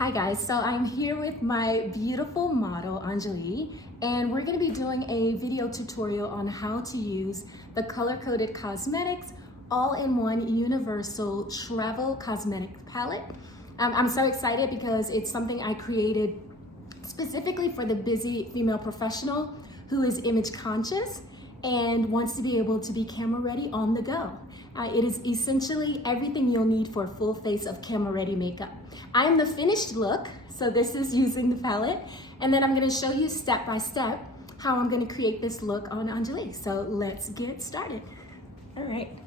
Hi guys, so I'm here with my beautiful model Anjali, and we're going to be doing a video tutorial on how to use the Color Coded Cosmetics all-in-one universal travel cosmetic palette. I'm so excited because it's something I created specifically for the busy female professional who is image conscious and wants to be able to be camera ready on the go. It is essentially everything you'll need for a full face of camera ready makeup. I am the finished look, so this is using the palette, and then I'm going to show you step by step how I'm going to create this look on Anjali. So let's get started. All right.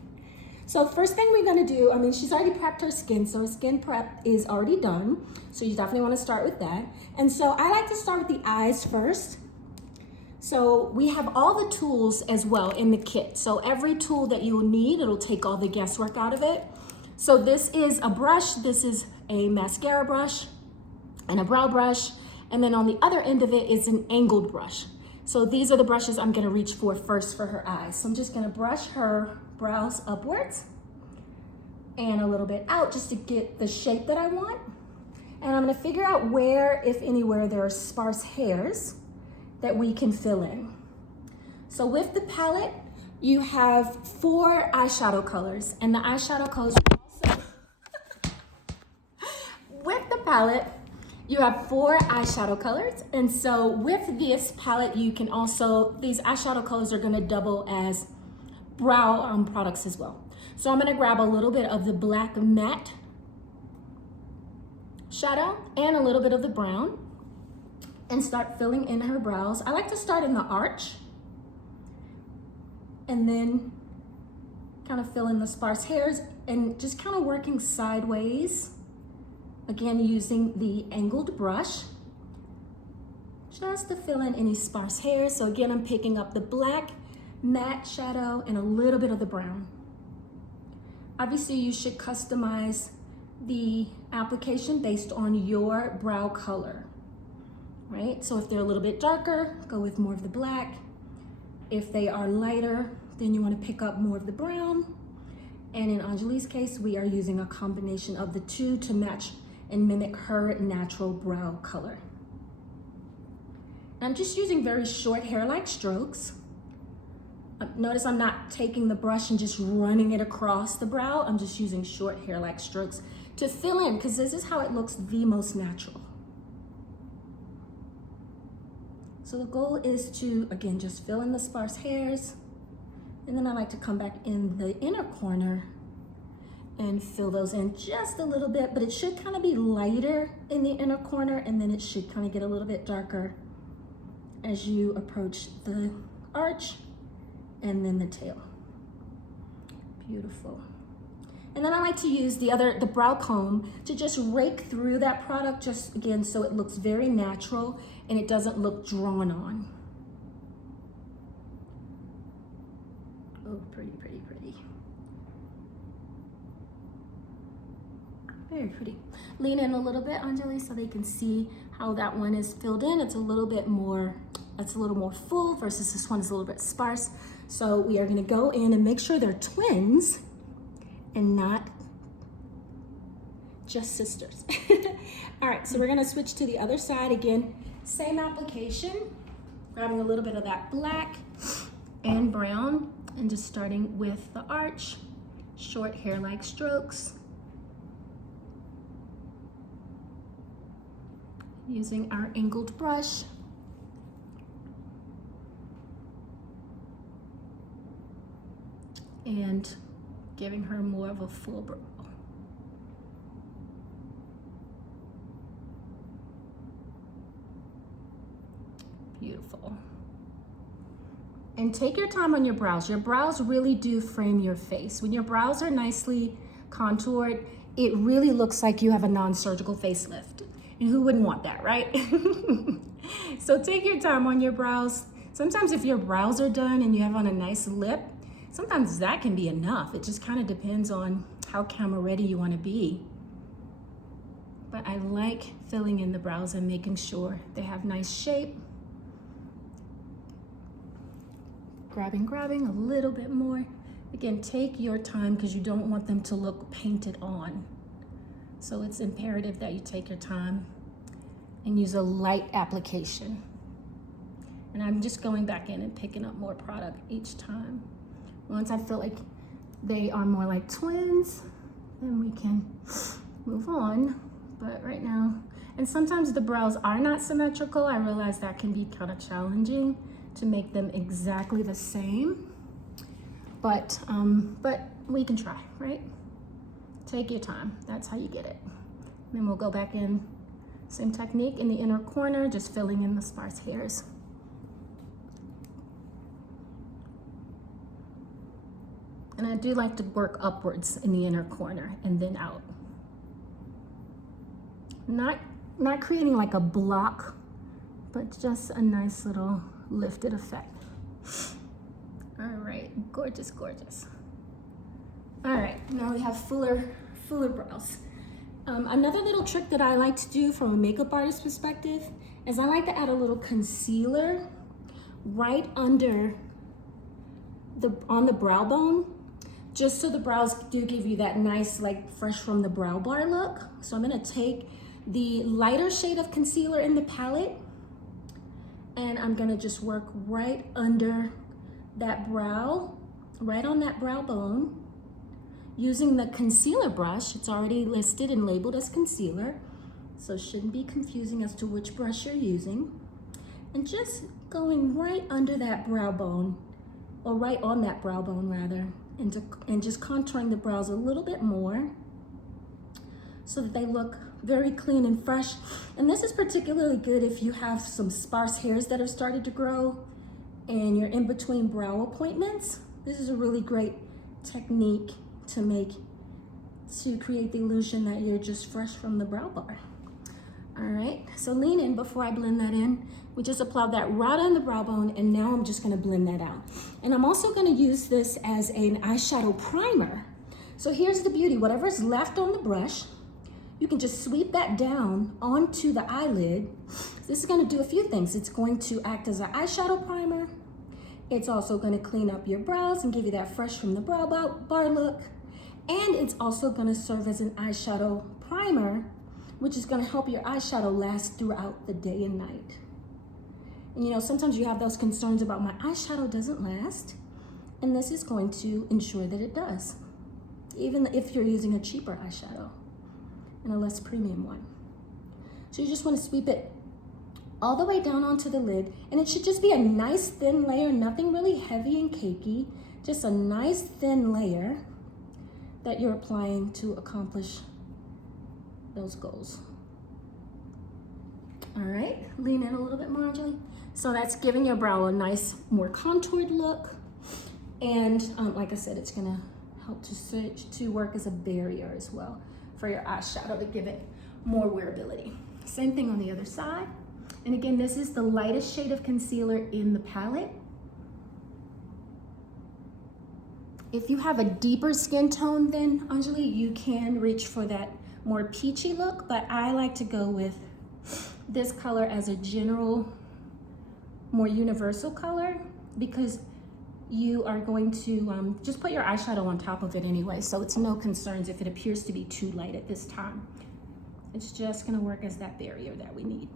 So first thing we're going to do, she's already prepped her skin, so her skin prep is already done. So you definitely want to start with that. And so I like to start with the eyes first. So we have all the tools as well in the kit. So every tool that you'll need, it'll take all the guesswork out of it. So this is a brush, this is a mascara brush and a brow brush. And then on the other end of it is an angled brush. So these are the brushes I'm gonna reach for first for her eyes. So I'm just gonna brush her brows upwards and a little bit out just to get the shape that I want. And I'm gonna figure out where, if anywhere, there are sparse hairs that we can fill in. So with the palette, you have 4 eyeshadow colors, and the eyeshadow colors also with the palette, you have 4 eyeshadow colors. And so with this palette, you can also, these eyeshadow colors are gonna double as brow products as well. So I'm gonna grab a little bit of the black matte shadow and a little bit of the brown and start filling in her brows. I like to start in the arch and then kind of fill in the sparse hairs and just kind of working sideways. Again, using the angled brush just to fill in any sparse hairs. So again, I'm picking up the black matte shadow and a little bit of the brown. Obviously, you should customize the application based on your brow color. Right? So if they're a little bit darker, go with more of the black. If they are lighter, then you want to pick up more of the brown. And in Anjali's case, we are using a combination of the two to match and mimic her natural brow color. I'm just using very short hair-like strokes. Notice I'm not taking the brush and just running it across the brow. I'm just using short hair-like strokes to fill in, because this is how it looks the most natural. So the goal is to, again, just fill in the sparse hairs. And then I like to come back in the inner corner and fill those in just a little bit, but it should kind of be lighter in the inner corner, and then it should kind of get a little bit darker as you approach the arch and then the tail. Beautiful. And then I like to use the brow comb to just rake through that product, just again, so it looks very natural and it doesn't look drawn on. Oh, pretty, pretty, pretty. Very pretty. Lean in a little bit, Anjali, so they can see how that one is filled in. It's a little more full versus this one is a little bit sparse. So we are gonna go in and make sure they're twins and not just sisters. All right, so we're gonna switch to the other side. Again, same application, grabbing a little bit of that black and brown and just starting with the arch, short hair-like strokes. Using our angled brush. And giving her more of a full brow. Beautiful. And take your time on your brows. Your brows really do frame your face. When your brows are nicely contoured, it really looks like you have a non-surgical facelift. And who wouldn't want that, right? So take your time on your brows. Sometimes if your brows are done and you have on a nice lip, sometimes that can be enough. It just kind of depends on how camera ready you want to be. But I like filling in the brows and making sure they have nice shape. Grabbing a little bit more. Again, take your time because you don't want them to look painted on. So it's imperative that you take your time and use a light application. And I'm just going back in and picking up more product each time. Once I feel like they are more like twins, then we can move on. But right now, and sometimes the brows are not symmetrical. I realize that can be kind of challenging to make them exactly the same. But we can try, right? Take your time, that's how you get it. And then we'll go back in, same technique in the inner corner, just filling in the sparse hairs. And I do like to work upwards in the inner corner and then out. Not creating like a block, but just a nice little lifted effect. All right, gorgeous, gorgeous. All right, now we have fuller brows. Another little trick that I like to do from a makeup artist perspective is I like to add a little concealer right under on the brow bone, just so the brows do give you that nice, like fresh from the brow bar look. So I'm gonna take the lighter shade of concealer in the palette, and I'm gonna just work right under that brow, right on that brow bone, using the concealer brush. It's already listed and labeled as concealer, so it shouldn't be confusing as to which brush you're using. And just going right under that brow bone, or right on that brow bone rather, and just contouring the brows a little bit more so that they look very clean and fresh. And this is particularly good if you have some sparse hairs that have started to grow and you're in between brow appointments. This is a really great technique to create the illusion that you're just fresh from the brow bar. All right, so lean in before I blend that in. We just applied that right on the brow bone, and now I'm just gonna blend that out. And I'm also gonna use this as an eyeshadow primer. So here's the beauty, whatever's left on the brush, you can just sweep that down onto the eyelid. This is gonna do a few things. It's going to act as an eyeshadow primer. It's also gonna clean up your brows and give you that fresh from the brow bar look. And it's also gonna serve as an eyeshadow primer, which is gonna help your eyeshadow last throughout the day and night. And you know, sometimes you have those concerns about my eyeshadow doesn't last, and this is going to ensure that it does, even if you're using a cheaper eyeshadow and a less premium one. So you just wanna sweep it all the way down onto the lid, and it should just be a nice thin layer, nothing really heavy and cakey, just a nice thin layer that you're applying to accomplish those goals. All right, lean in a little bit more, Anjali. So that's giving your brow a nice, more contoured look. And like I said, it's gonna help to work as a barrier as well for your eyeshadow to give it more wearability. Same thing on the other side. And again, this is the lightest shade of concealer in the palette. If you have a deeper skin tone than Anjali, you can reach for that more peachy look, but I like to go with this color as a general, more universal color, because you are going to just put your eyeshadow on top of it anyway, so it's no concerns if it appears to be too light at this time. It's just gonna work as that barrier that we need.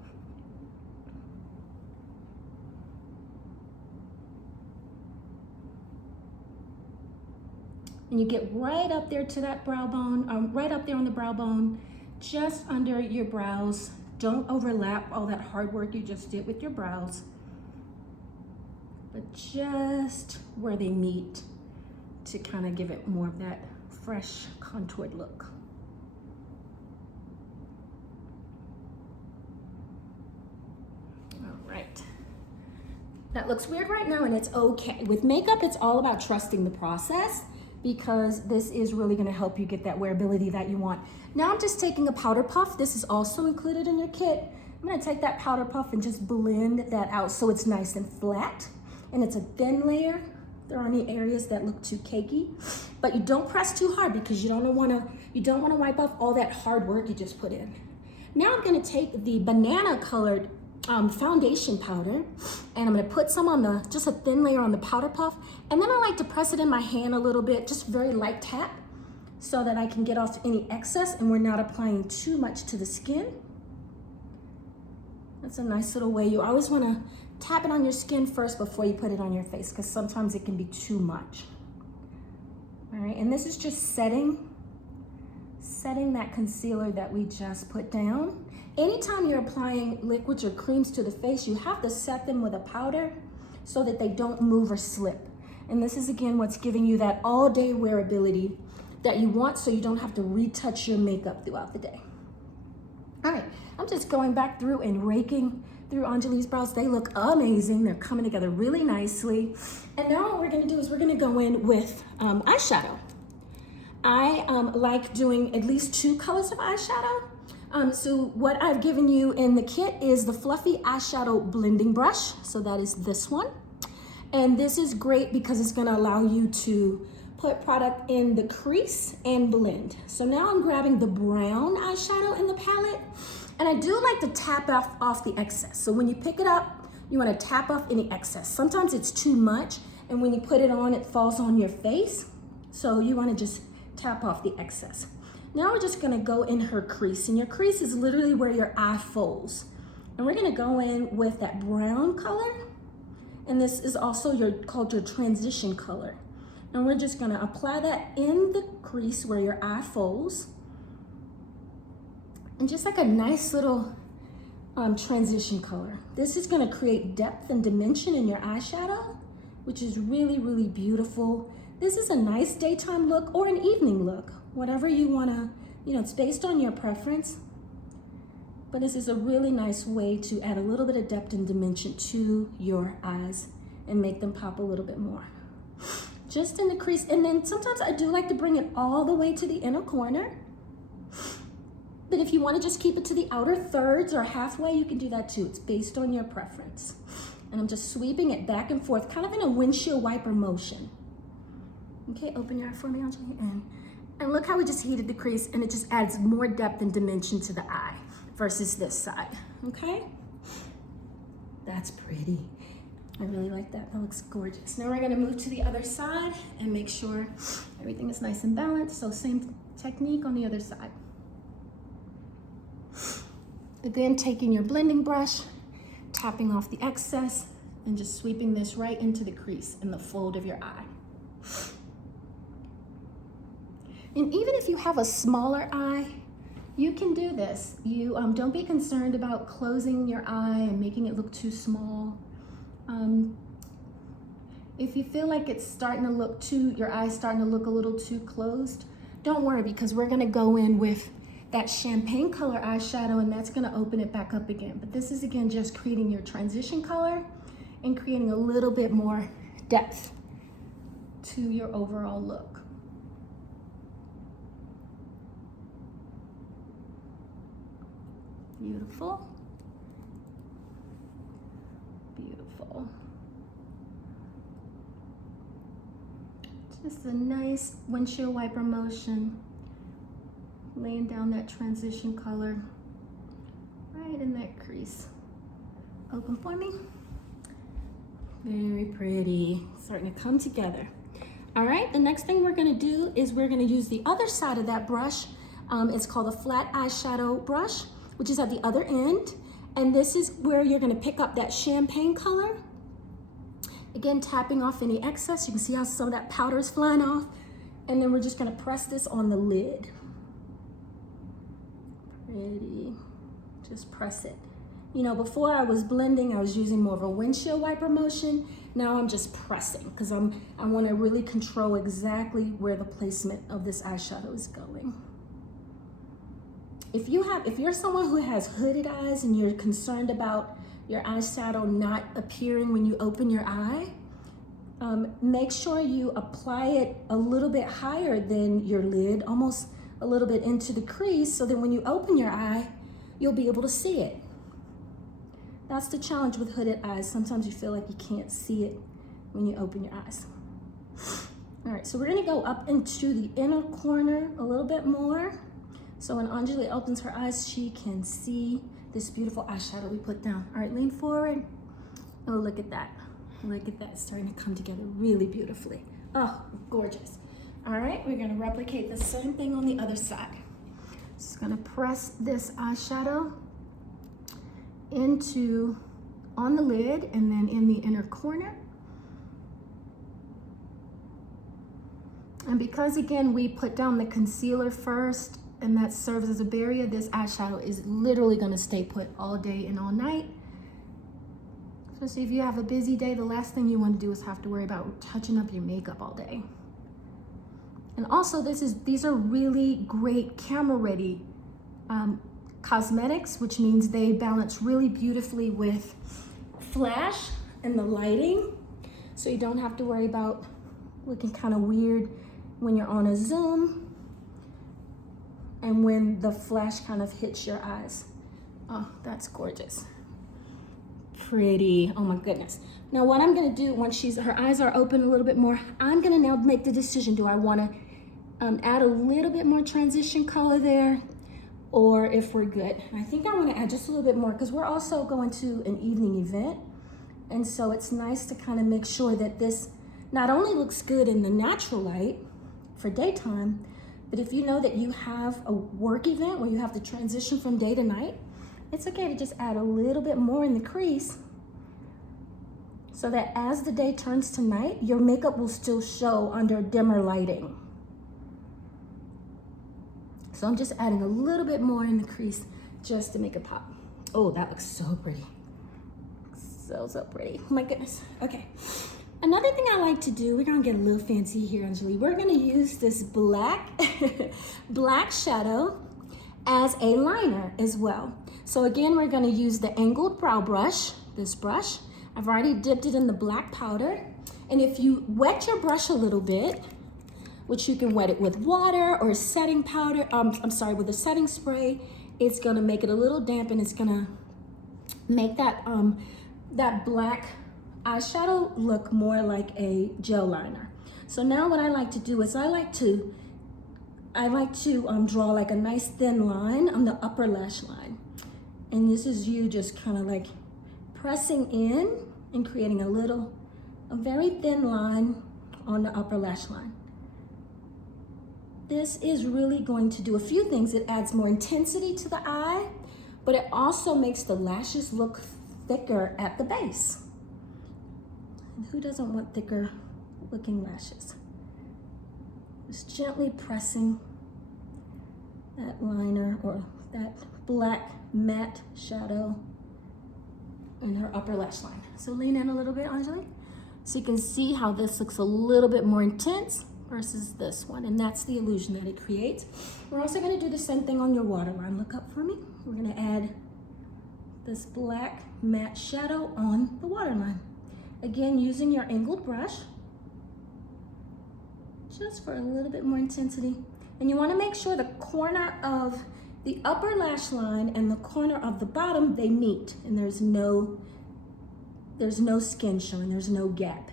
And you get right up there to that brow bone, right up there on the brow bone, just under your brows. Don't overlap all that hard work you just did with your brows, but just where they meet to kind of give it more of that fresh, contoured look. All right. That looks weird right now, and it's okay. With makeup, it's all about trusting the process, because this is really gonna help you get that wearability that you want. Now I'm just taking a powder puff. This is also included in your kit. I'm gonna take that powder puff and just blend that out so it's nice and flat, and it's a thin layer. There aren't any areas that look too cakey, but you don't press too hard because you don't wanna wipe off all that hard work you just put in. Now I'm gonna take the banana colored foundation powder, and I'm gonna put some on just a thin layer on the powder puff, and then I like to press it in my hand a little bit, just very light tap, so that I can get off any excess and we're not applying too much to the skin. That's a nice little way. You always want to tap it on your skin first before you put it on your face, because sometimes it can be too much. All right, and this is just setting that concealer that we just put down. Anytime you're applying liquids or creams to the face, you have to set them with a powder so that they don't move or slip. And this is again what's giving you that all-day wearability that you want, so you don't have to retouch your makeup throughout the day. All right, I'm just going back through and raking through Anjali's brows. They look amazing. They're coming together really nicely. And now what we're gonna do is we're gonna go in with eyeshadow. I like doing at least 2 colors of eyeshadow. So what I've given you in the kit is the Fluffy Eyeshadow Blending Brush. So that is this one. And this is great because it's gonna allow you to put product in the crease and blend. So now I'm grabbing the brown eyeshadow in the palette, and I do like to tap off the excess. So when you pick it up, you wanna tap off any excess. Sometimes it's too much, and when you put it on, it falls on your face. So you wanna just tap off the excess. Now we're just gonna go in her crease, and your crease is literally where your eye folds. And we're gonna go in with that brown color, and this is also called your transition color. And we're just gonna apply that in the crease where your eye folds. And just like a nice little transition color. This is gonna create depth and dimension in your eyeshadow, which is really, really beautiful. This is a nice daytime look or an evening look, whatever you wanna, it's based on your preference. But this is a really nice way to add a little bit of depth and dimension to your eyes and make them pop a little bit more. Just in the crease, and then sometimes I do like to bring it all the way to the inner corner. But if you want to just keep it to the outer thirds or halfway, you can do that too. It's based on your preference. And I'm just sweeping it back and forth, kind of in a windshield wiper motion. Okay, open your eye for me, Anjali. And look how we just heated the crease, and it just adds more depth and dimension to the eye versus this side, okay? That's pretty. I really like that. That looks gorgeous. Now we're gonna move to the other side and make sure everything is nice and balanced. So same technique on the other side. Again, taking your blending brush, tapping off the excess, and just sweeping this right into the crease in the fold of your eye. And even if you have a smaller eye, you can do this. You don't be concerned about closing your eye and making it look too small. If you feel like it's starting to look your eye's starting to look a little too closed, don't worry, because we're gonna go in with that champagne color eyeshadow, and that's gonna open it back up again. But this is again just creating your transition color and creating a little bit more depth to your overall look. Beautiful. Beautiful. Just a nice windshield wiper motion, laying down that transition color right in that crease. Open for me. Very pretty. Starting to come together. All right, the next thing we're gonna do is we're gonna use the other side of that brush. It's called a flat eyeshadow brush, which is at the other end. And this is where you're gonna pick up that champagne color. Again, tapping off any excess. You can see how some of that powder is flying off. And then we're just gonna press this on the lid. Pretty, just press it. Before I was blending, I was using more of a windshield wiper motion. Now I'm just pressing because I wanna really control exactly where the placement of this eyeshadow is going. If you're someone who has hooded eyes and you're concerned about your eyeshadow not appearing when you open your eye, make sure you apply it a little bit higher than your lid, almost a little bit into the crease, so that when you open your eye, you'll be able to see it. That's the challenge with hooded eyes. Sometimes you feel like you can't see it when you open your eyes. All right, so we're gonna go up into the inner corner a little bit more. So when Anjali opens her eyes, she can see this beautiful eyeshadow we put down. All right, lean forward. Oh, look at that. Look at that, it's starting to come together really beautifully. Oh, gorgeous. All right, we're gonna replicate the same thing on the other side. Just gonna press this eyeshadow on the lid and then in the inner corner. And because again, we put down the concealer first and that serves as a barrier, this eyeshadow is literally gonna stay put all day and all night. Especially if you have a busy day, the last thing you wanna do is have to worry about touching up your makeup all day. And also these are really great camera ready cosmetics, which means they balance really beautifully with flash and the lighting. So you don't have to worry about looking kind of weird when you're on a Zoom and when the flash kind of hits your eyes. Oh, that's gorgeous. Pretty, oh my goodness. Now what I'm gonna do once her eyes are open a little bit more, I'm gonna now make the decision, do I wanna add a little bit more transition color there, or if we're good. I think I wanna add just a little bit more because we're also going to an evening event. And so it's nice to kind of make sure that this not only looks good in the natural light for daytime, but if you know that you have a work event where you have to transition from day to night, it's okay to just add a little bit more in the crease so that as the day turns to night, your makeup will still show under dimmer lighting. So I'm just adding a little bit more in the crease just to make it pop. Oh, that looks so pretty. So pretty. Oh my goodness. Okay. Another thing I like to do, we're gonna get a little fancy here, Anjali. We're gonna use this black shadow as a liner as well. So again, we're gonna use the angled brow brush, this brush. I've already dipped it in the black powder. And if you wet your brush a little bit, which you can wet it with water or setting powder, with a setting spray, it's gonna make it a little damp and it's gonna make that black eyeshadow look more like a gel liner. So now what I like to do is I like to draw like a nice thin line on the upper lash line. And this is you just kind of like pressing in and creating a very thin line on the upper lash line. This is really going to do a few things. It adds more intensity to the eye, but it also makes the lashes look thicker at the base. And who doesn't want thicker looking lashes? Just gently pressing that liner or that black matte shadow in her upper lash line. So lean in a little bit, Anjali, so you can see how this looks a little bit more intense versus this one, and that's the illusion that it creates. We're also gonna do the same thing on your waterline. Look up for me. We're gonna add this black matte shadow on the waterline. Again, using your angled brush, just for a little bit more intensity. And you wanna make sure the corner of the upper lash line and the corner of the bottom, they meet, and there's no skin showing, there's no gap.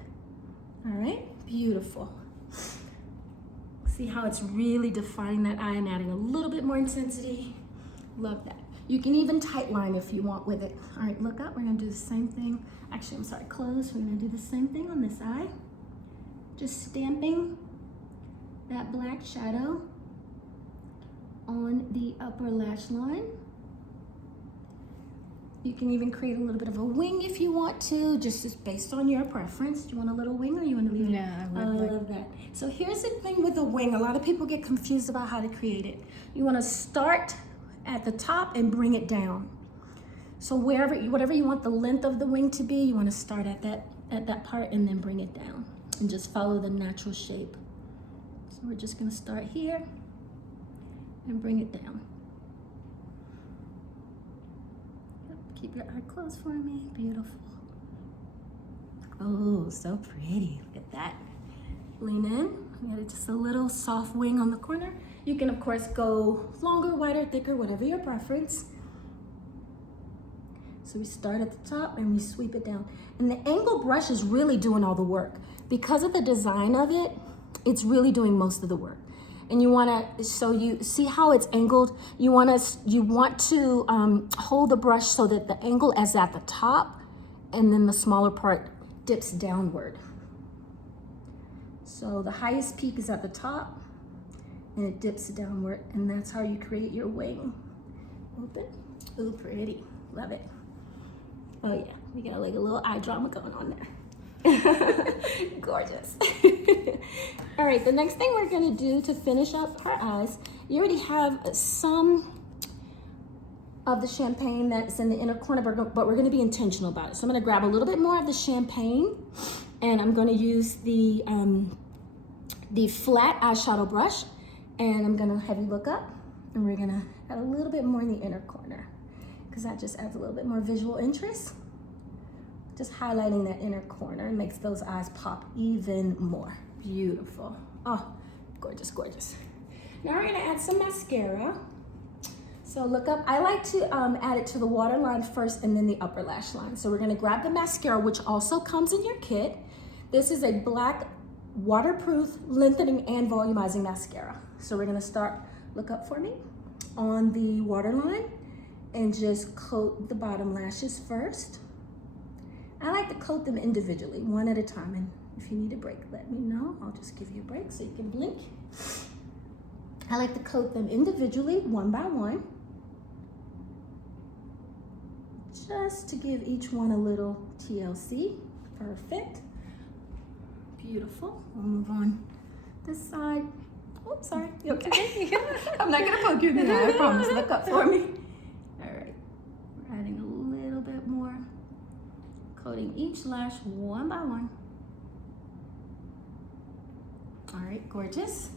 All right, beautiful. See how it's really defining that eye and adding a little bit more intensity. Love that. You can even tight line if you want with it. All right, look up, we're gonna do the same thing. Actually, I'm sorry, close. We're gonna do the same thing on this eye. Just stamping that black shadow on the upper lash line. You can even create a little bit of a wing if you want to, just based on your preference. Do you want a little wing or you want to leave it? Yeah, I love that. So here's the thing with a wing. A lot of people get confused about how to create it. You want to start at the top and bring it down. So whatever you want the length of the wing to be, you want to start at that part and then bring it down and just follow the natural shape. So we're just going to start here and bring it down. Keep your eye closed for me. Beautiful. Oh, so pretty. Look at that. Lean in. We got just a little soft wing on the corner. You can, of course, go longer, wider, thicker, whatever your preference. So we start at the top and we sweep it down. And the angle brush is really doing all the work. Because of the design of it, it's really doing most of the work. And you want to, so you see how it's angled. You want to hold the brush so that the angle is at the top, and then the smaller part dips downward. So the highest peak is at the top and it dips downward, and that's how you create your wing. Open. Ooh, pretty. Love it. Oh yeah, we got like a little eye drama going on there. Gorgeous. All right, the next thing we're gonna do to finish up her eyes, you already have some of the champagne that's in the inner corner, but we're gonna be intentional about it. So I'm gonna grab a little bit more of the champagne, and I'm gonna use the flat eyeshadow brush, and I'm gonna have you look up, and we're gonna add a little bit more in the inner corner, because that just adds a little bit more visual interest. Just highlighting that inner corner makes those eyes pop even more. Beautiful. Oh, gorgeous, gorgeous. Now we're gonna add some mascara. So look up, I like to add it to the waterline first and then the upper lash line. So we're gonna grab the mascara, which also comes in your kit. This is a black waterproof lengthening and volumizing mascara. So we're gonna start, look up for me, on the waterline and just coat the bottom lashes first. I like to coat them individually, one at a time, and if you need a break, let me know. I'll just give you a break so you can blink. I like to coat them individually, one by one, just to give each one a little TLC. Perfect. Beautiful. We'll move on this side. Oh, sorry. You okay? I'm not gonna poke you in the eye, I promise. Look up for me. All right. We're adding a little bit more. Coating each lash one by one. All right, gorgeous.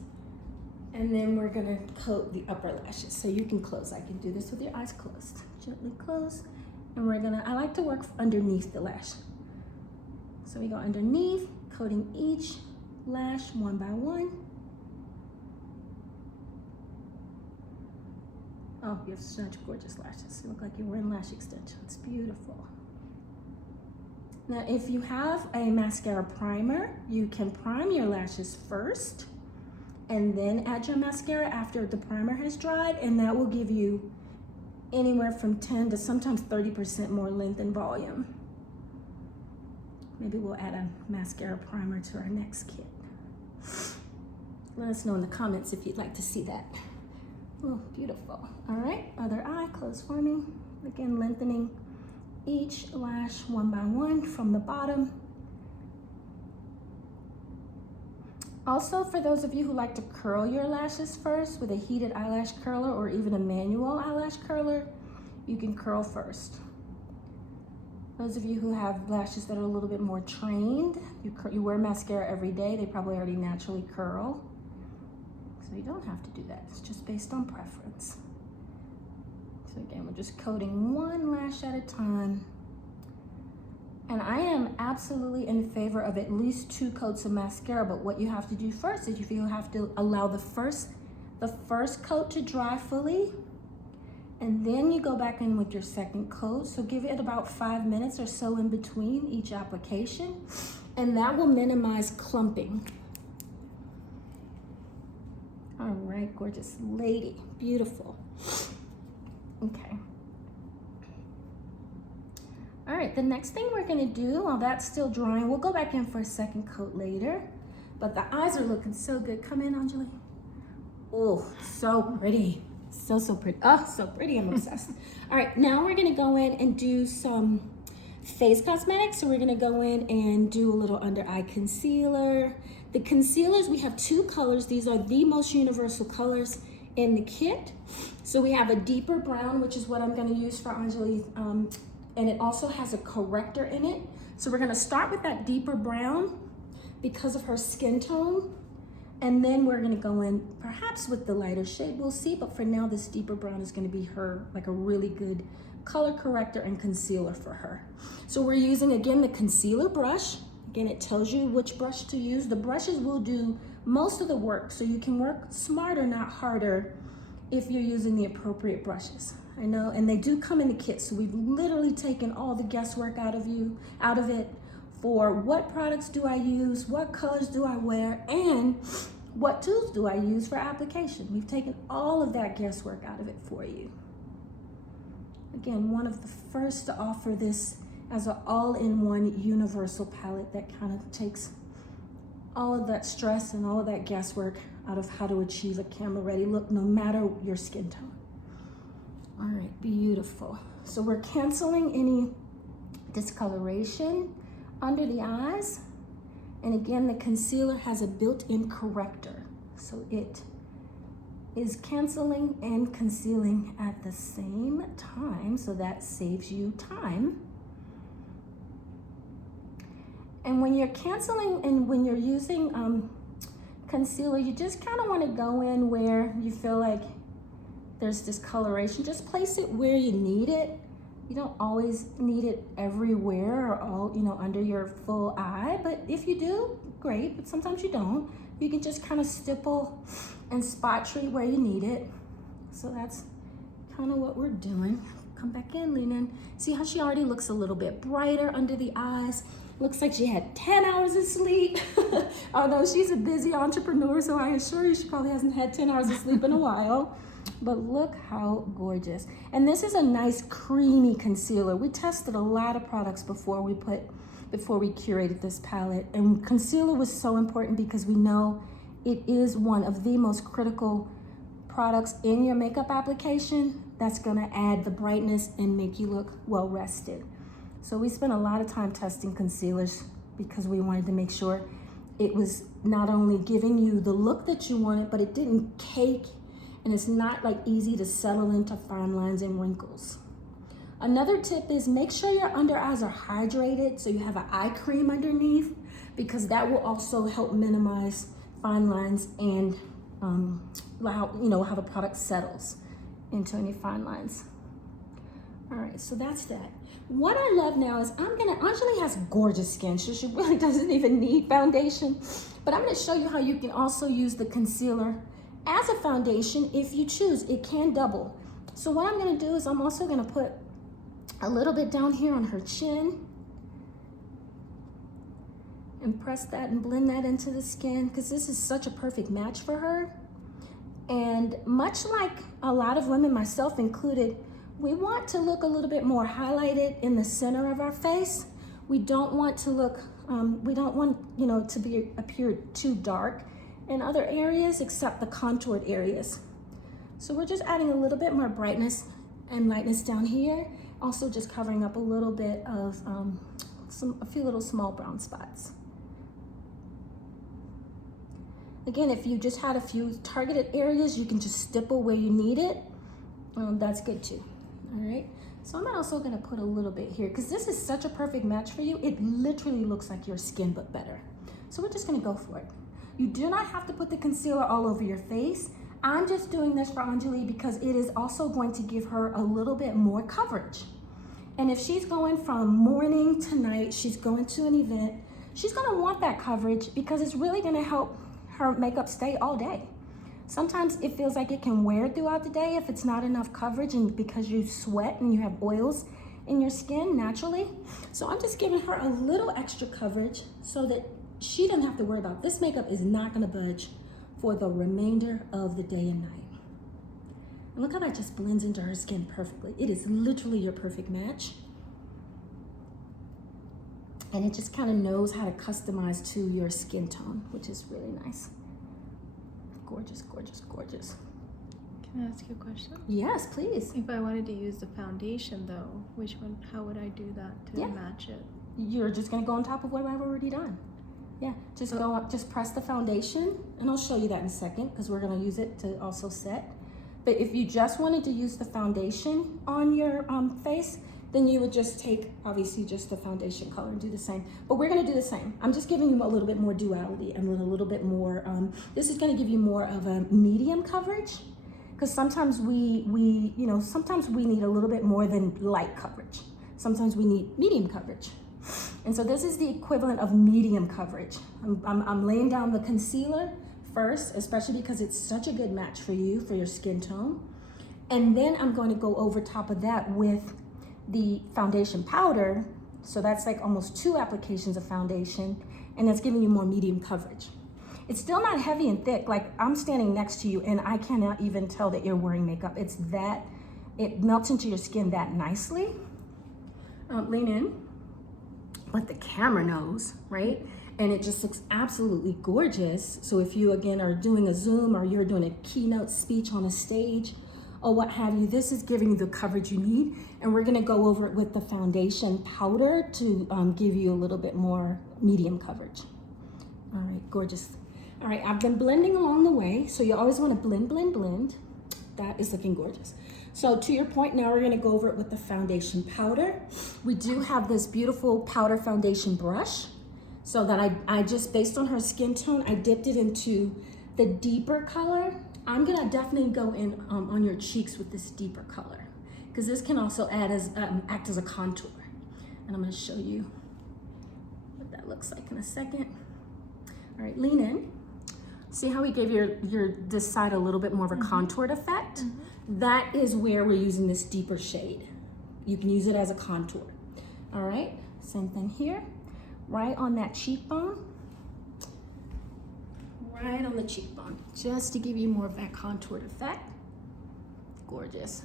And then we're gonna coat the upper lashes. So you can close. I can do this with your eyes closed. Gently close. And we're gonna, I like to work underneath the lash. So we go underneath, coating each lash one by one. Oh, you have such gorgeous lashes. You look like you're wearing lash extensions. Beautiful. Now, if you have a mascara primer, you can prime your lashes first and then add your mascara after the primer has dried, and that will give you anywhere from 10 to sometimes 30% more length and volume. Maybe we'll add a mascara primer to our next kit. Let us know in the comments if you'd like to see that. Oh, beautiful. All right, other eye, close for me. Again, lengthening each lash one by one from the bottom. Also, for those of you who like to curl your lashes first with a heated eyelash curler or even a manual eyelash curler, you can curl first. Those of you who have lashes that are a little bit more trained, you wear mascara every day, they probably already naturally curl. So you don't have to do that, it's just based on preference. So again, we're just coating one lash at a time. And I am absolutely in favor of at least 2 coats of mascara, but what you have to do first is you have to allow the first coat to dry fully, and then you go back in with your second coat. So give it about 5 minutes or so in between each application, and that will minimize clumping. All right, gorgeous lady, beautiful. Okay. All right, the next thing we're gonna do, while that's still drying, we'll go back in for a second coat later, but the eyes are looking so good. Come in, Anjali. Oh, so pretty. So pretty. Oh, so pretty, I'm obsessed. All right, now we're gonna go in and do some face cosmetics. So we're gonna go in and do a little under eye concealer. The concealers, we have 2 colors. These are the most universal colors in the kit. So we have a deeper brown, which is what I'm gonna use for Anjali, and it also has a corrector in it. So we're gonna start with that deeper brown because of her skin tone, and then we're gonna go in perhaps with the lighter shade, we'll see, but for now this deeper brown is gonna be her, like a really good color corrector and concealer for her. So we're using, again, the concealer brush. Again, it tells you which brush to use. The brushes will do most of the work, so you can work smarter, not harder, if you're using the appropriate brushes. I know, and they do come in the kit, so we've literally taken all the guesswork out of it for what products do I use, what colors do I wear, and what tools do I use for application. We've taken all of that guesswork out of it for you. Again, one of the first to offer this as an all-in-one universal palette that kind of takes all of that stress and all of that guesswork out of how to achieve a camera ready look, no matter your skin tone. All right, beautiful. So we're canceling any discoloration under the eyes. And again, the concealer has a built-in corrector. So it is canceling and concealing at the same time. So that saves you time. And when you're canceling and when you're using concealer, you just kind of want to go in where you feel like there's discoloration. Just place it where you need it. You don't always need it everywhere or all, you know, under your full eye. But if you do, great. But sometimes you don't. You can just kind of stipple and spot treat where you need it. So that's kind of what we're doing. Come back in, lean in. See how she already looks a little bit brighter under the eyes. Looks like she had 10 hours of sleep. Although she's a busy entrepreneur, so I assure you she probably hasn't had 10 hours of sleep in a while. But look how gorgeous. And this is a nice creamy concealer. We tested a lot of products before we curated this palette. And concealer was so important because we know it is one of the most critical products in your makeup application that's gonna add the brightness and make you look well rested. So we spent a lot of time testing concealers because we wanted to make sure it was not only giving you the look that you wanted, but it didn't cake and it's not like easy to settle into fine lines and wrinkles. Another tip is make sure your under eyes are hydrated so you have an eye cream underneath, because that will also help minimize fine lines and how the product settles into any fine lines. All right, so that's that. What I love now is Anjali has gorgeous skin, so she really doesn't even need foundation, but I'm gonna show you how you can also use the concealer as a foundation if you choose. It can double. So what I'm gonna do is I'm also gonna put a little bit down here on her chin and press that and blend that into the skin, because this is such a perfect match for her. And much like a lot of women, myself included, we want to look a little bit more highlighted in the center of our face. We don't want to look, we don't want, to appear too dark in other areas except the contoured areas. So we're just adding a little bit more brightness and lightness down here. Also just covering up a little bit of a few little small brown spots. Again, if you just had a few targeted areas, you can just stipple where you need it. That's good too. All right, so I'm also gonna put a little bit here because this is such a perfect match for you. It literally looks like your skin, but better. So we're just gonna go for it. You do not have to put the concealer all over your face. I'm just doing this for Anjali because it is also going to give her a little bit more coverage. And if she's going from morning to night, she's going to an event, she's gonna want that coverage because it's really gonna help her makeup stay all day. Sometimes it feels like it can wear throughout the day if it's not enough coverage, and because you sweat and you have oils in your skin naturally. So I'm just giving her a little extra coverage so that she doesn't have to worry about this makeup is not gonna budge for the remainder of the day and night. And look how that just blends into her skin perfectly. It is literally your perfect match. And it just kind of knows how to customize to your skin tone, which is really nice. Gorgeous, gorgeous, gorgeous. Can I ask you a question? Yes, please. If I wanted to use the foundation though, how would I do that to match it? You're just gonna go on top of what I've already done. Yeah, just go up, just press the foundation, and I'll show you that in a second because we're gonna use it to also set. But if you just wanted to use the foundation on your face, then you would just take, obviously, just the foundation color and do the same. But we're gonna do the same. I'm just giving you a little bit more duality and a little bit more, this is gonna give you more of a medium coverage, because sometimes sometimes we need a little bit more than light coverage. Sometimes we need medium coverage. And so this is the equivalent of medium coverage. I'm laying down the concealer first, especially because it's such a good match for you, for your skin tone. And then I'm going to go over top of that with the foundation powder. So that's like almost 2 applications of foundation, and that's giving you more medium coverage. It's still not heavy and thick. Like, I'm standing next to you and I cannot even tell that you're wearing makeup. It melts into your skin that nicely. Lean in. But the camera knows, right? and it just looks absolutely gorgeous. So if you again are doing a Zoom or you're doing a keynote speech on a stage or what have you, this is giving you the coverage you need. And we're gonna go over it with the foundation powder to give you a little bit more medium coverage. All right, gorgeous. All right, I've been blending along the way. So you always wanna blend, blend, blend. That is looking gorgeous. So to your point, now we're gonna go over it with the foundation powder. We do have this beautiful powder foundation brush. So that I just, based on her skin tone, I dipped it into the deeper color. I'm gonna definitely go in on your cheeks with this deeper color, because this can also act as a contour. And I'm gonna show you what that looks like in a second. All right, lean in. See how we gave this side a little bit more of a contoured effect? That is where we're using this deeper shade. You can use it as a contour. All right, same thing here. Right on that cheekbone. Right on the cheekbone, just to give you more of that contoured effect. Gorgeous.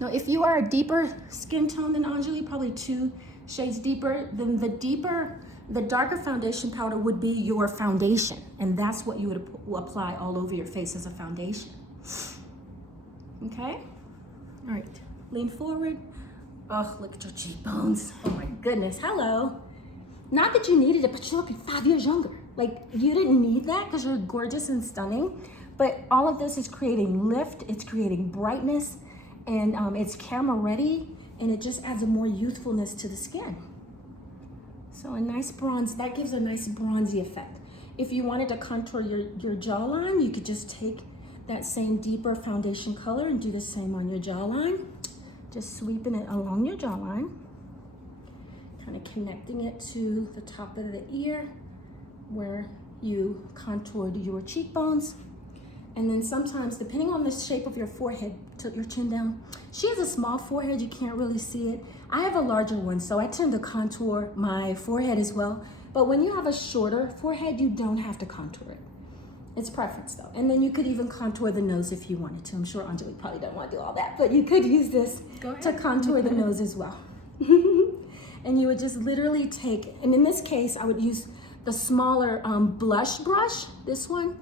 Now, if you are a deeper skin tone than Anjali, probably 2 shades deeper, then the darker foundation powder would be your foundation, and that's what you would apply all over your face as a foundation. Okay? All right, lean forward. Oh, look at your cheekbones. Oh my goodness, hello. Not that you needed it, but you're looking 5 years younger. Like, you didn't need that because you're gorgeous and stunning, but all of this is creating lift, it's creating brightness, and it's camera ready, and it just adds a more youthfulness to the skin. So a nice bronze, that gives a nice bronzy effect. If you wanted to contour your jawline, you could just take that same deeper foundation color and do the same on your jawline. Just sweeping it along your jawline. Kind of connecting it to the top of the ear where you contoured your cheekbones. And then sometimes, depending on the shape of your forehead, tilt your chin down. She has a small forehead, you can't really see it. I have a larger one, so I tend to contour my forehead as well. But when you have a shorter forehead, you don't have to contour it. It's preference though. And then you could even contour the nose if you wanted to. I'm sure Anjali probably don't want to do all that, but you could use this to contour the nose as well. And you would just literally take, and in this case, I would use the smaller blush brush, this one,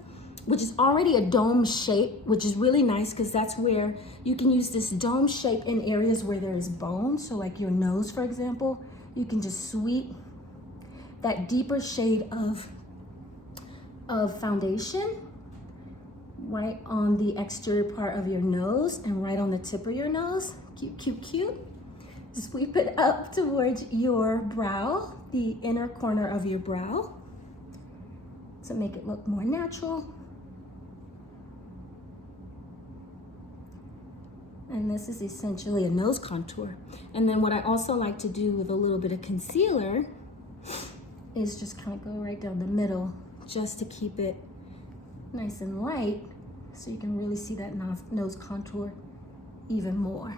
which is already a dome shape, which is really nice because that's where you can use this dome shape in areas where there is bone. So like your nose, for example, you can just sweep that deeper shade of foundation right on the exterior part of your nose and right on the tip of your nose. Cute, cute, cute. Sweep it up towards your brow, the inner corner of your brow, to make it look more natural. And this is essentially a nose contour. And then what I also like to do with a little bit of concealer is just kind of go right down the middle, just to keep it nice and light, so you can really see that nose contour even more.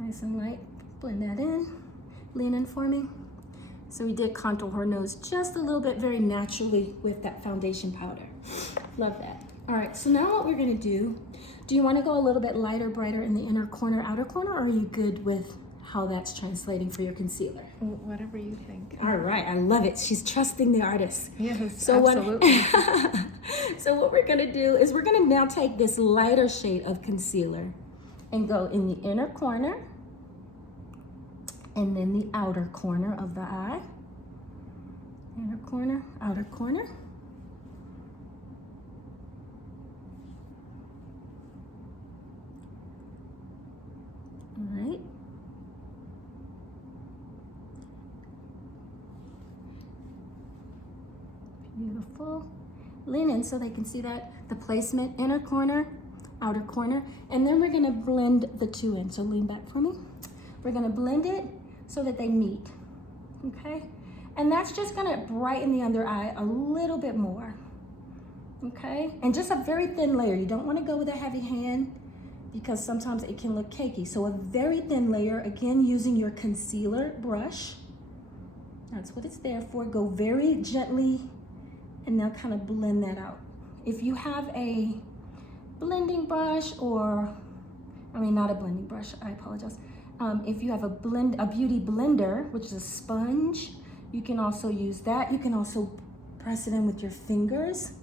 Nice and light, blend that in, lean in for me. So we did contour her nose just a little bit, very naturally with that foundation powder. Love that. All right, so now what we're gonna do you wanna go a little bit lighter, brighter in the inner corner, outer corner, or are you good with how that's translating for your concealer? Whatever you think. All right, I love it. She's trusting the artist. Yes, so absolutely. So what we're gonna do is we're gonna now take this lighter shade of concealer and go in the inner corner and then the outer corner of the eye. Inner corner, outer corner. All right. Beautiful. Lean in so they can see that, the placement, inner corner, outer corner, and then we're gonna blend the two in. So lean back for me. We're gonna blend it so that they meet, okay? And that's just gonna brighten the under eye a little bit more, okay? And just a very thin layer. You don't wanna go with a heavy hand because sometimes it can look cakey. So a very thin layer, again, using your concealer brush. That's what it's there for. Go very gently and now kind of blend that out. If you have a blending brush not a blending brush, I apologize. If you have a beauty blender, which is a sponge, You can also use that. You can also press it in with your fingers,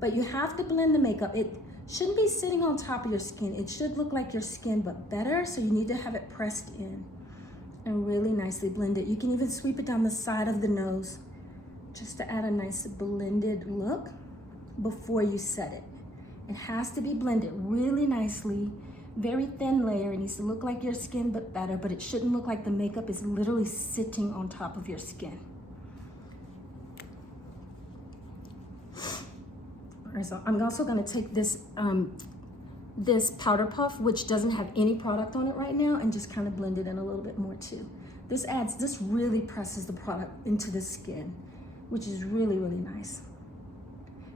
but you have to blend the makeup. It shouldn't be sitting on top of your skin. It should look like your skin, but better, so you need to have it pressed in and really nicely blend it. You can even sweep it down the side of the nose just to add a nice blended look before you set it. It has to be blended really nicely, very thin layer. It needs to look like your skin, but better, but it shouldn't look like the makeup is literally sitting on top of your skin. All right, so I'm also gonna take this, this powder puff, which doesn't have any product on it right now, and just kind of blend it in a little bit more too. This really presses the product into the skin, which is really, really nice.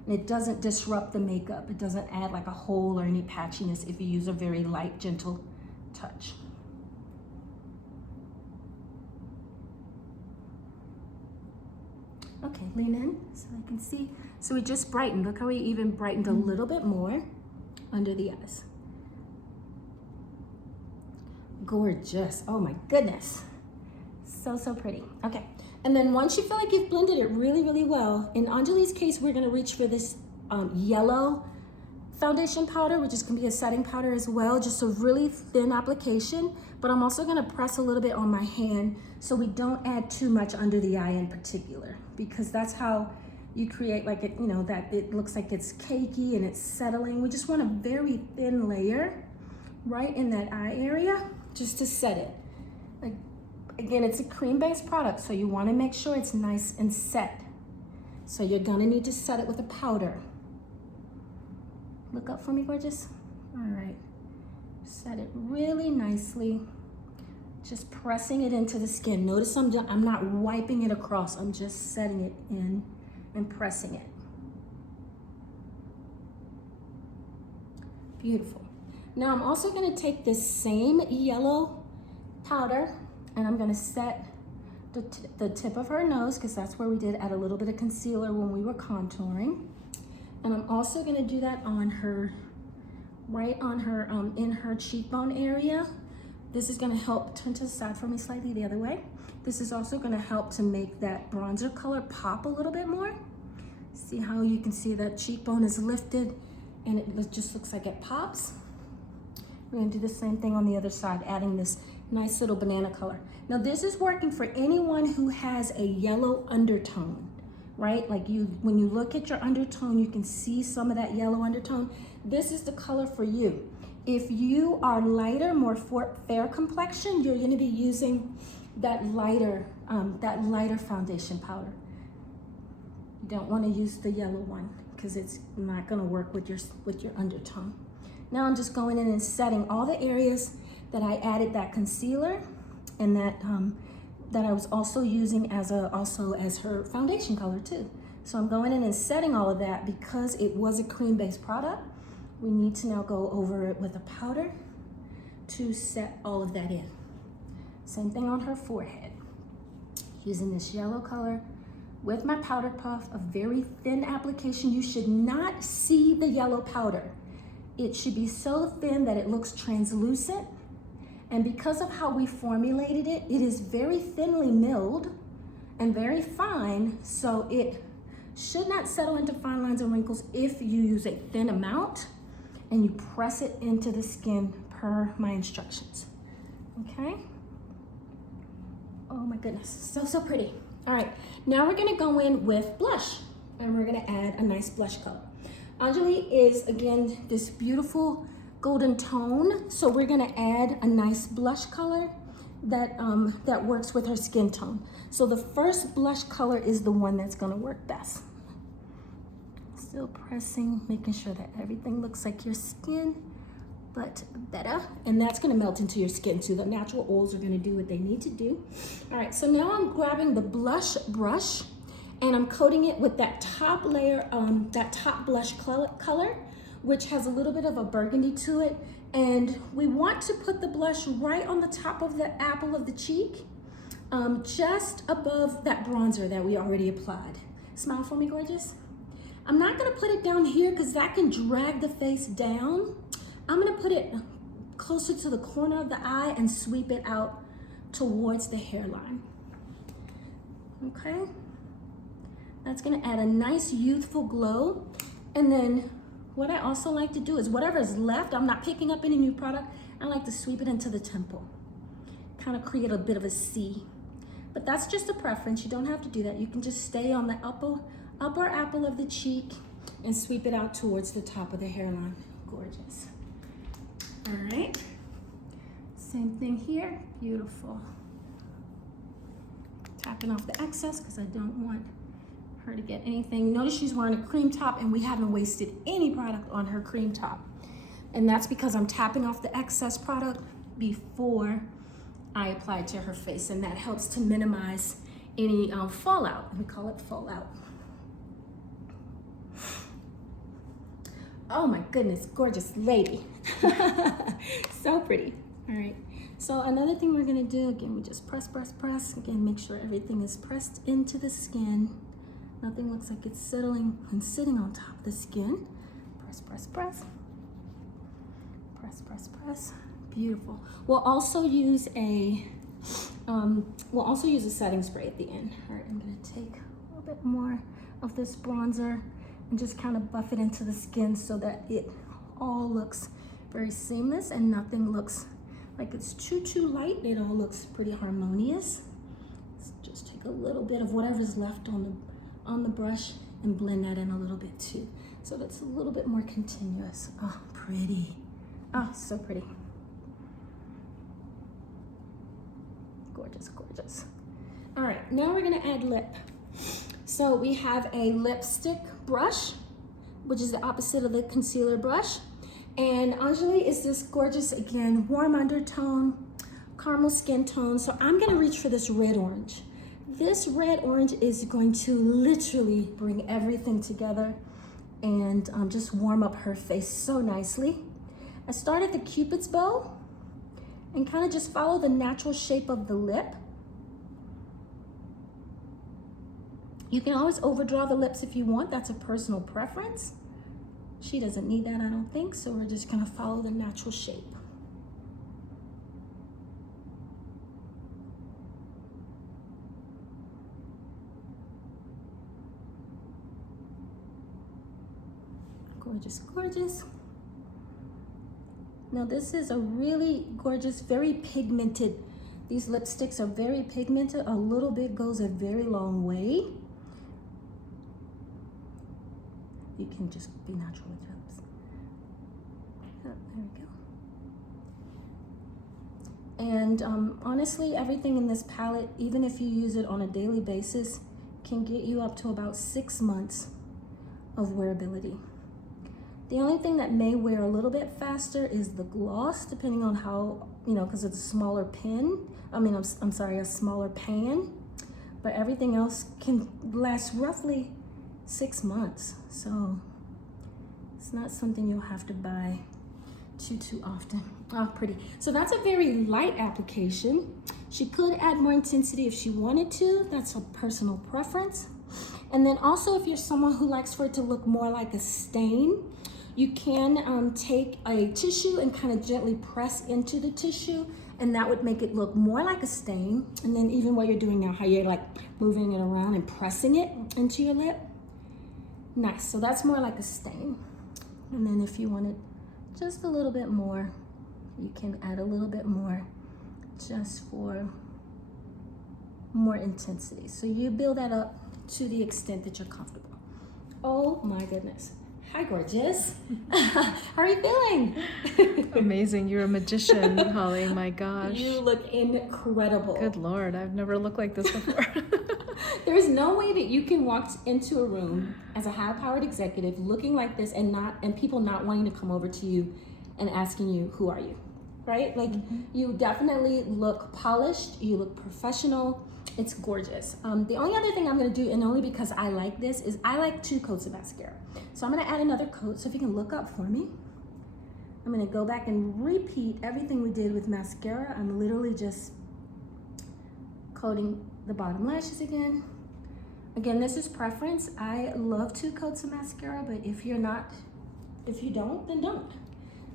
And it doesn't disrupt the makeup. It doesn't add like a hole or any patchiness if you use a very light, gentle touch. Okay, lean in so I can see. So we just brightened. Look how we even brightened a little bit more under the eyes. Gorgeous. Oh my goodness. So, so pretty. Okay. And then once you feel like you've blended it really, really well, in Anjali's case, we're gonna reach for this yellow foundation powder, which is gonna be a setting powder as well, just a really thin application, but I'm also gonna press a little bit on my hand so we don't add too much under the eye in particular, because that's how you create like it, you know, that it looks like it's cakey and it's settling. We just want a very thin layer right in that eye area just to set it. Like, again, it's a cream-based product, so you wanna make sure it's nice and set. So you're gonna need to set it with a powder. Look up for me, gorgeous. All right, set it really nicely. Just pressing it into the skin. Notice I'm not wiping it across. I'm just setting it in and pressing it. Beautiful. Now I'm also gonna take this same yellow powder and I'm gonna set the tip of her nose, because that's where we did add a little bit of concealer when we were contouring. And I'm also gonna do that on her, right on her, in her cheekbone area. This is gonna help, turn to the side for me slightly the other way. This is also gonna help to make that bronzer color pop a little bit more. See how you can see that cheekbone is lifted and it just looks like it pops. We're gonna do the same thing on the other side, adding this nice little banana color. Now this is working for anyone who has a yellow undertone, right? Like when you look at your undertone, you can see some of that yellow undertone. This is the color for you. If you are lighter, more fair complexion, you're gonna be using that lighter foundation powder. You don't wanna use the yellow one because it's not gonna work with your undertone. Now I'm just going in and setting all the areas that I added that concealer and that I was also using as her foundation color too. So I'm going in and setting all of that because it was a cream-based product. We need to now go over it with a powder to set all of that in. Same thing on her forehead. Using this yellow color with my powder puff, a very thin application. You should not see the yellow powder. It should be so thin that it looks translucent. And because of how we formulated it, it is very thinly milled and very fine, so it should not settle into fine lines and wrinkles if you use a thin amount and you press it into the skin per my instructions, okay? Oh my goodness, so pretty. All right, now we're gonna go in with blush and we're gonna add a nice blush color. Anjali is, again, this beautiful golden tone, so we're gonna add a nice blush color that works with her skin tone. So the first blush color is the one that's gonna work best. Still pressing, making sure that everything looks like your skin, but better. And that's gonna melt into your skin too. The natural oils are gonna do what they need to do. All right, so now I'm grabbing the blush brush and I'm coating it with that top layer, that top blush color, which has a little bit of a burgundy to it. And we want to put the blush right on the top of the apple of the cheek, just above that bronzer that we already applied. Smile for me, gorgeous. I'm not gonna put it down here because that can drag the face down. I'm gonna put it closer to the corner of the eye and sweep it out towards the hairline. okay? That's gonna add a nice youthful glow. And then what I also like to do is whatever is left, I'm not picking up any new product, I like to sweep it into the temple. Kind of create a bit of a C. But that's just a preference, you don't have to do that. You can just stay on the upper apple of the cheek and sweep it out towards the top of the hairline. Gorgeous. All right, same thing here, beautiful. Tapping off the excess because I don't want her to get anything. Notice she's wearing a cream top and we haven't wasted any product on her cream top. And that's because I'm tapping off the excess product before I apply it to her face, and that helps to minimize any fallout. We call it fallout. Oh my goodness, gorgeous lady. So pretty. All right, so another thing we're gonna do, again, we just press. Again, make sure everything is pressed into the skin. Nothing looks like it's settling and sitting on top of the skin. Press. Beautiful. We'll also use a setting spray at the end. All right, I'm gonna take a little bit more of this bronzer and just kind of buff it into the skin so that it all looks very seamless and nothing looks like it's too light. It all looks pretty harmonious. Let's just take a little bit of whatever's left on the brush and blend that in a little bit too, so that's a little bit more continuous. Oh, pretty. Oh, so pretty. Gorgeous. All right, now we're gonna add lip. So we have a lipstick brush, which is the opposite of the concealer brush. And Anjali is this gorgeous, again, warm undertone, caramel skin tone. So I'm gonna reach for this red orange. This red orange is going to literally bring everything together and just warm up her face so nicely. I started the Cupid's bow and kind of just follow the natural shape of the lip. You can always overdraw the lips if you want, that's a personal preference. She doesn't need that, I don't think, so we're just gonna follow the natural shape. Gorgeous. Now this is a really gorgeous, very pigmented. These lipsticks are very pigmented. A little bit goes a very long way. You can just be natural with your lips. Oh, there we go. And honestly, everything in this palette, even if you use it on a daily basis, can get you up to about 6 months of wearability. The only thing that may wear a little bit faster is the gloss, depending on how, because it's a smaller pen. I'm sorry, a smaller pan. But everything else can last roughly 6 months. So it's not something you'll have to buy too often. Oh, pretty. So that's a very light application. She could add more intensity if she wanted to. That's a personal preference. And then also, if you're someone who likes for it to look more like a stain, you can take a tissue and kind of gently press into the tissue, and that would make it look more like a stain. And then even what you're doing now, how you're like moving it around and pressing it into your lip. Nice, so that's more like a stain. And then if you wanted just a little bit more, you can add a little bit more just for more intensity. So you build that up to the extent that you're comfortable. Oh my goodness. Hi, gorgeous. How are you feeling? Amazing. You're a magician, Holly. My gosh. You look incredible. Good Lord. I've never looked like this before. There's no way that you can walk into a room as a high-powered executive looking like this and people not wanting to come over to you and asking you, who are you? Right? Like, you definitely look polished. You look professional. It's gorgeous. The only other thing I'm gonna do, and only because I like this, is I like 2 coats of mascara. So I'm gonna add another coat, so if you can look up for me. I'm gonna go back and repeat everything we did with mascara. I'm literally just coating the bottom lashes again. Again, this is preference. I love 2 coats of mascara, but if you don't, then don't.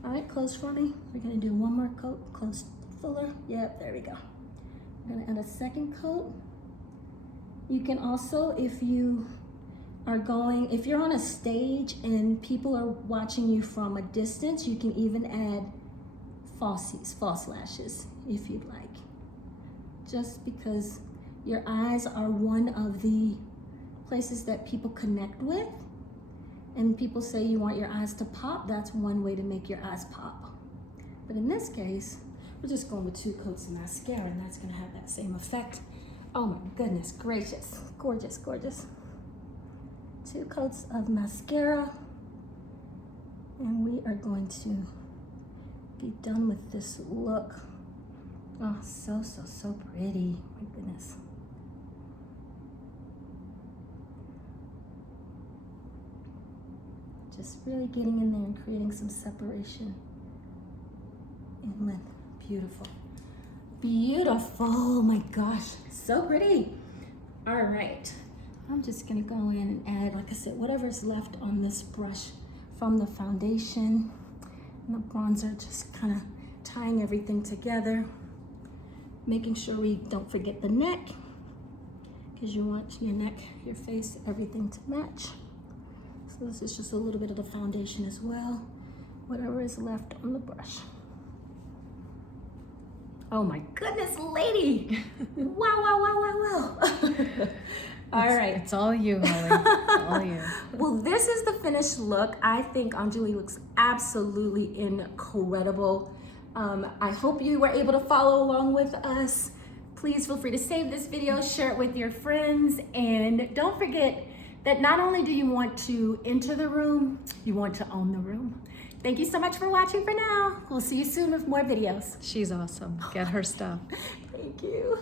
All right, close for me. We're gonna do one more coat, close fuller. Yep, there we go. I'm gonna add a second coat. You can also, if you're on a stage and people are watching you from a distance, you can even add false lashes if you'd like. Just because your eyes are one of the places that people connect with, and people say you want your eyes to pop, that's one way to make your eyes pop. But in this case, we're just going with 2 coats of mascara, and that's gonna have that same effect. Oh my goodness gracious, gorgeous, gorgeous. 2 coats of mascara, and we are going to be done with this look. Oh, so, so, so pretty, my goodness. Just really getting in there and creating some separation in length. Beautiful. Beautiful, oh my gosh, so pretty. All right, I'm just gonna go in and add, like I said, whatever's left on this brush from the foundation and the bronzer, just kind of tying everything together, making sure we don't forget the neck, because you want your neck, your face, everything to match. So this is just a little bit of the foundation as well, whatever is left on the brush. Oh my goodness, lady. Wow, wow, wow, wow, wow. All right. It's all you, Holly. It's all you. Well, this is the finished look. I think Anjali looks absolutely incredible. I hope you were able to follow along with us. Please feel free to save this video, share it with your friends, and don't forget that not only do you want to enter the room, you want to own the room. Thank you so much for watching for now. We'll see you soon with more videos. She's awesome. Get her stuff. Thank you.